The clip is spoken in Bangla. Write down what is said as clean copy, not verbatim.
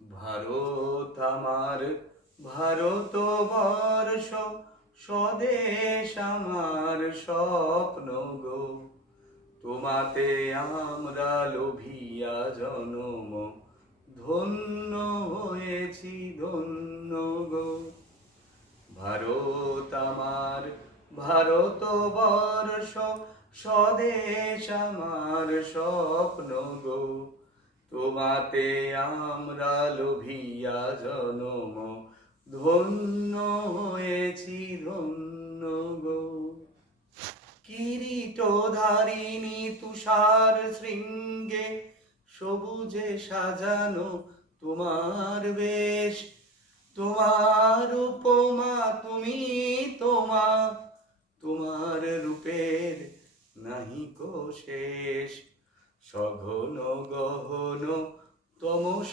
ভারত আমার ভারতবর্ষ, স্বদেশ আমার স্বপ্ন গো। তোমাতে আমরা লোভিয়া জনম, ধন্য হয়েছি ধন্য গো। ভারত আমার ভারতবর্ষ, স্বদেশ আমার স্বপ্ন গো। তোমাতে আমরা লোভিয়া জনম, ধন্য হয়েছি ধন্য গো। কিরীটধারিণী তুষার শৃঙ্গে, সবুজে সাজানো তোমার বেশ। তোমার উপমা তুমি তোমার রূপের নাহিকো শেষ। সঘন গহন তমসা